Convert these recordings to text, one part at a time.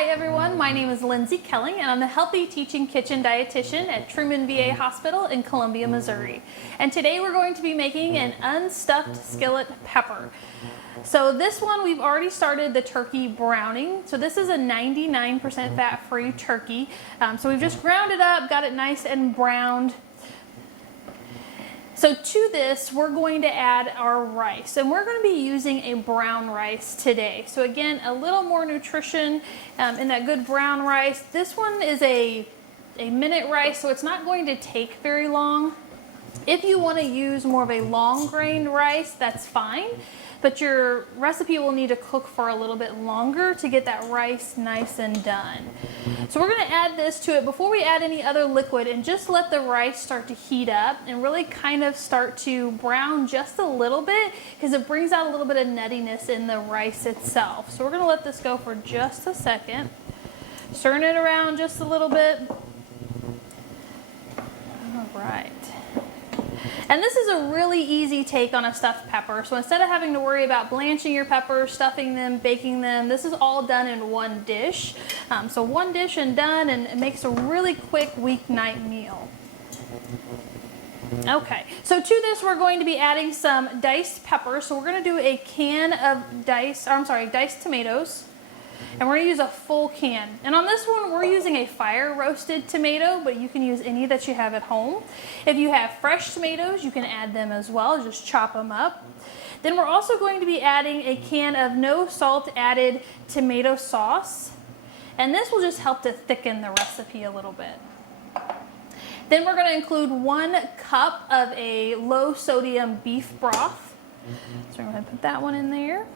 Hi everyone, my name is Lindsay Kelling and I'm the Healthy Teaching Kitchen Dietitian at Truman VA Hospital in Columbia, Missouri. And today we're going to be making an unstuffed skillet pepper. So this one we've already started the turkey browning. So this is a 99% fat-free turkey. So we've just ground it up, got it nice and browned. So to this, we're going to add our rice, and we're going to be using a brown rice today. So again, a little more nutrition in that good brown rice. This one is a minute rice, so it's not going to take very long. If you want to use more of a long grained rice, that's fine, but your recipe will need to cook for a little bit longer to get that rice nice and done. So we're going to add this to it before we add any other liquid and just let the rice start to heat up and really kind of start to brown just a little bit because it brings out a little bit of nuttiness in the rice itself. So we're going to let this go for just a second. Stirring it around just a little bit. All right. And this is a really easy take on a stuffed pepper. So instead of having to worry about blanching your peppers, stuffing them, baking them, this is all done in one dish. So one dish and done, and it makes a really quick weeknight meal. Okay, so to this we're going to be adding some diced peppers. So we're going to do a can of diced tomatoes. And we're going to use a full can. And on this one, we're using a fire roasted tomato, but you can use any that you have at home. If you have fresh tomatoes, you can add them as well. Just chop them up. Then we're also going to be adding a can of no salt added tomato sauce. And this will just help to thicken the recipe a little bit. Then we're going to include 1 cup of a low sodium beef broth. So we're going to put that one in there.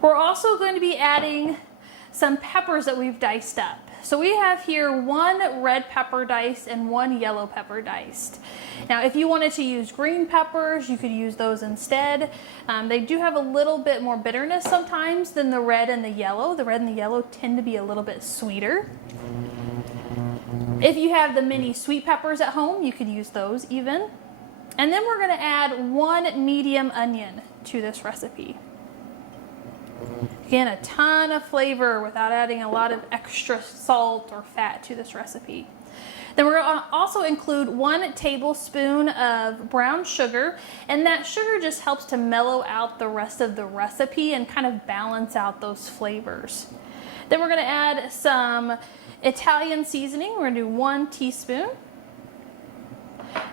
We're also going to be adding some peppers that we've diced up. So we have here 1 red pepper diced and 1 yellow pepper diced. Now if you wanted to use green peppers, you could use those instead. They do have a little bit more bitterness sometimes than the red and the yellow. The red and the yellow tend to be a little bit sweeter. If you have the mini sweet peppers at home, you could use those even. And then we're going to add 1 medium onion to this recipe. Again, a ton of flavor without adding a lot of extra salt or fat to this recipe. Then we're going to also include 1 tablespoon of brown sugar, and that sugar just helps to mellow out the rest of the recipe and kind of balance out those flavors. Then we're going to add some Italian seasoning. We're going to do 1 teaspoon.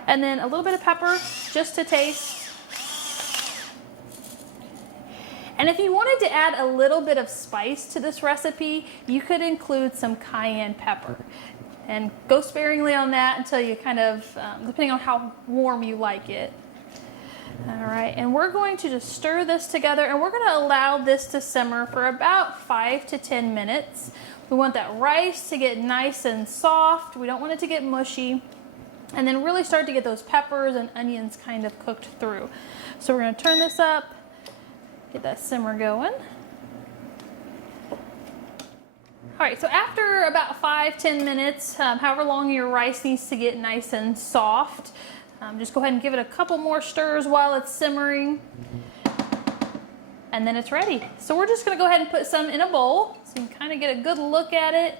And then a little bit of pepper just to taste. And if you wanted to add a little bit of spice to this recipe, you could include some cayenne pepper. And go sparingly on that until you kind of, depending on how warm you like it. All right, and we're going to just stir this together, and we're going to allow this to simmer for about 5 to 10 minutes. We want that rice to get nice and soft. We don't want it to get mushy. And then really start to get those peppers and onions kind of cooked through. So we're going to turn this up. Get that simmer going. All right, so after about 5-10 minutes, however long your rice needs to get nice and soft, just go ahead and give it a couple more stirs while it's simmering, and then it's ready. So we're just going to go ahead and put some in a bowl so you can kind of get a good look at it.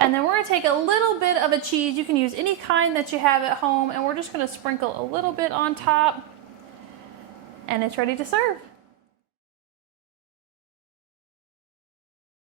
And then we're going to take a little bit of a cheese. You can use any kind that you have at home, and we're just going to sprinkle a little bit on top, and it's ready to serve.